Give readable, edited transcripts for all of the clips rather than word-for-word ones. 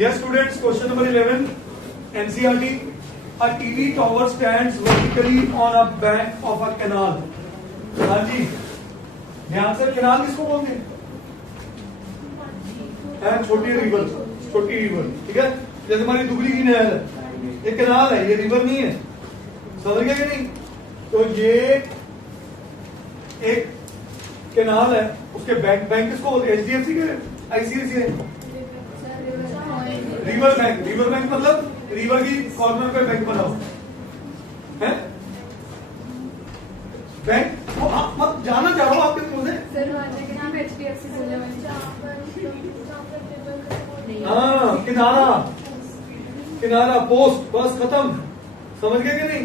Yes, students, question number 11, NCERT. A TV tower stands vertically on a bank of a canal. हाँ जी, ध्यान से, canal किसको बोलते हैं? छोटी रिवर, छोटी रिवर, ठीक है। जैसे हमारी दुबली की नहर है, ये कैनाल है, ये रिवर नहीं है, समझ गए कि नहीं? तो ये एक कैनाल है, उसके बैंक किसको बोलते हैं? HDFC के, ICICI? रिवर बैंक मतलब रिवर की कॉर्नर पे बैंक बना हो है। बैंक वो आप मत जाना चाहो, आपके मुझे हाँ, किनारा पोस्ट बस खत्म, समझ गए कि नहीं?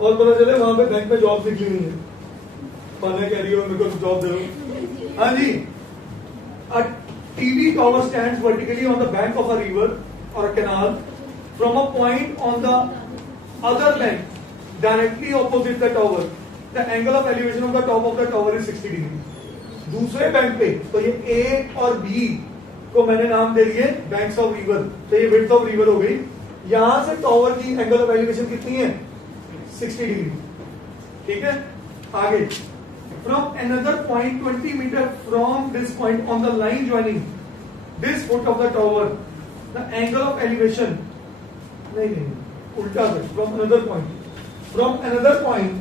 और पता चले वहां पे बैंक में जॉब निकली नहीं है, पहले कह रही हो मेरे को जॉब दे दो। हाँ जी, TV tower stands vertically on the bank of a river or a canal from a point on the other bank directly opposite the tower. The angle of elevation of the top of the tower is 60 degree. दूसरे bank पे तो ये A और B को मैंने नाम दे दिए banks of river, तो ये विड्थ ऑफ रिवर हो गई। यहां से टावर की एंगल ऑफ एलिवेशन कितनी है? 60 डिग्री, ठीक है। आगे from another point 20 meter from this point on the line joining this foot of the tower, the angle of elevation नहीं उल्टा है, from another point,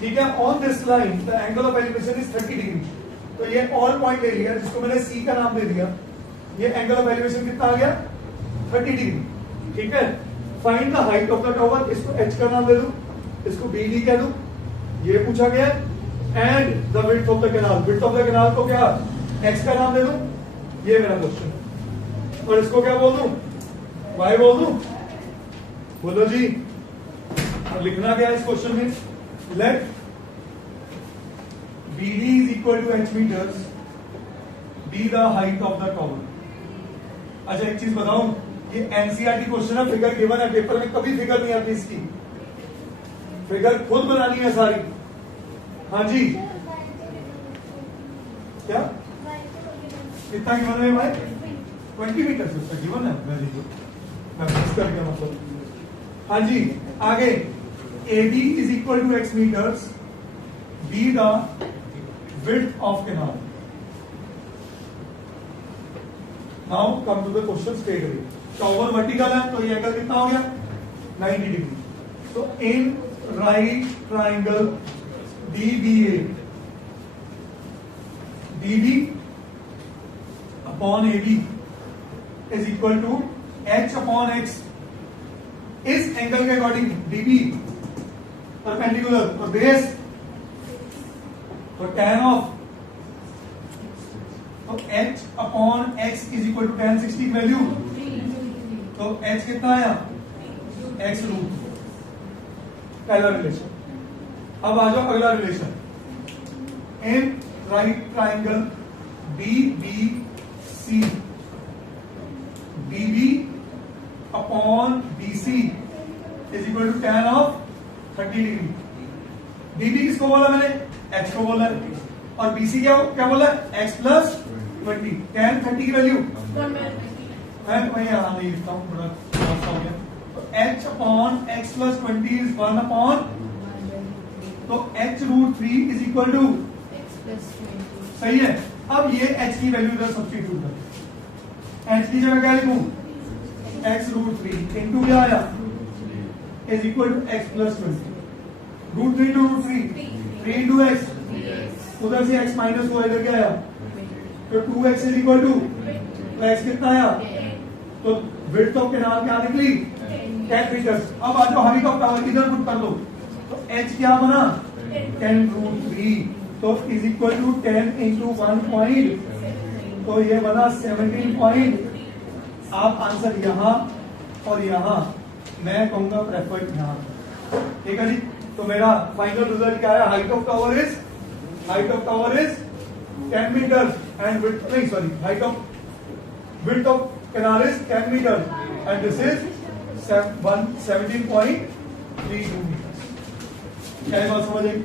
ठीक है, on this line the angle of elevation is 30 degree। तो ये all point ले लिया, जिसको मैंने C का नाम दे दिया, ये angle of elevation कितना आ गया? 30 डिग्री, ठीक है। find the height of the tower, इसको H का नाम दे दूं, इसको BD कह दूं, ये पूछा गया। And the width of the canal को क्या x का नाम दे दूं, ये मेरा क्वेश्चन। और इसको क्या बोल दूं? y बोल दूं, बोलो जी। और लिखना क्या है इस क्वेश्चन में? Let BD is equal to h metres be the height of the tower. अच्छा एक चीज बताऊं, ये NCERT क्वेश्चन है, फिगर गिवन है पेपर में, कभी फिगर नहीं आती इसकी, फिगर खुद बनानी है सारी। हाँ जी, क्या कितना गिवन है भाई? 20 मीटर से उसका गिवन है, वेरी गुड, मतलब। हाँ जी, आगे AB is equal to x metres be the width of canal. Now come to the question straight away. Tower vertical है, तो ये एंगल कितना हो गया? 90 डिग्री। तो इन right triangle DBA, DB upon AB is equal to H upon X। इस angle के according DB perpendicular और बेस, तो tan ऑफ, तो H upon X is equal to tan 60 की वैल्यू, तो H कितना आया? X रूट, पहला रिलेशन। अब आ जाओ अगला relation, in right triangle DBC, DB upon BC is equal to tan of 30 degree. DB किसको बोला मैंने? H को बोला है, और BC क्या बोला? X प्लस 20, tan 30 की वैल्यू मैं यहां नहीं लिखता हूं, थोड़ा हो गया। तो H upon X plus 20 is 1 upon, तो H root 3 is equal to, सही है। अब ये H की वैल्यू इधर सब्स्टिट्यूट कर, H की जगह क्या लिखूं? X रूट 3 इंटू क्या आया? Is equal to X plus 20, root 3 two root 3 into X, उधर से X माइनस हुआ, इधर क्या आया? तो 2X इज इक्वल टू, तो X कितना आया? तो विड्थ ऑफ कैनाल क्या निकली? 10 मीटर। अब आ जाओ हाइट ऑफ टावर, इधर पुट कर दो, तो H क्या बना? 10 रूट 3, तो is equal to 10 into 1 point, तो ये बना 17 पॉइंट। आप आंसर यहां और यहां, मैं कहूंगा प्रेफर्ड यहां, ठीक है जी। तो मेरा फाइनल रिजल्ट क्या है? Height of tower is 10 metre and height of width of canal is 10 metre and this is 17.32 metre. क्या बात समझ आई?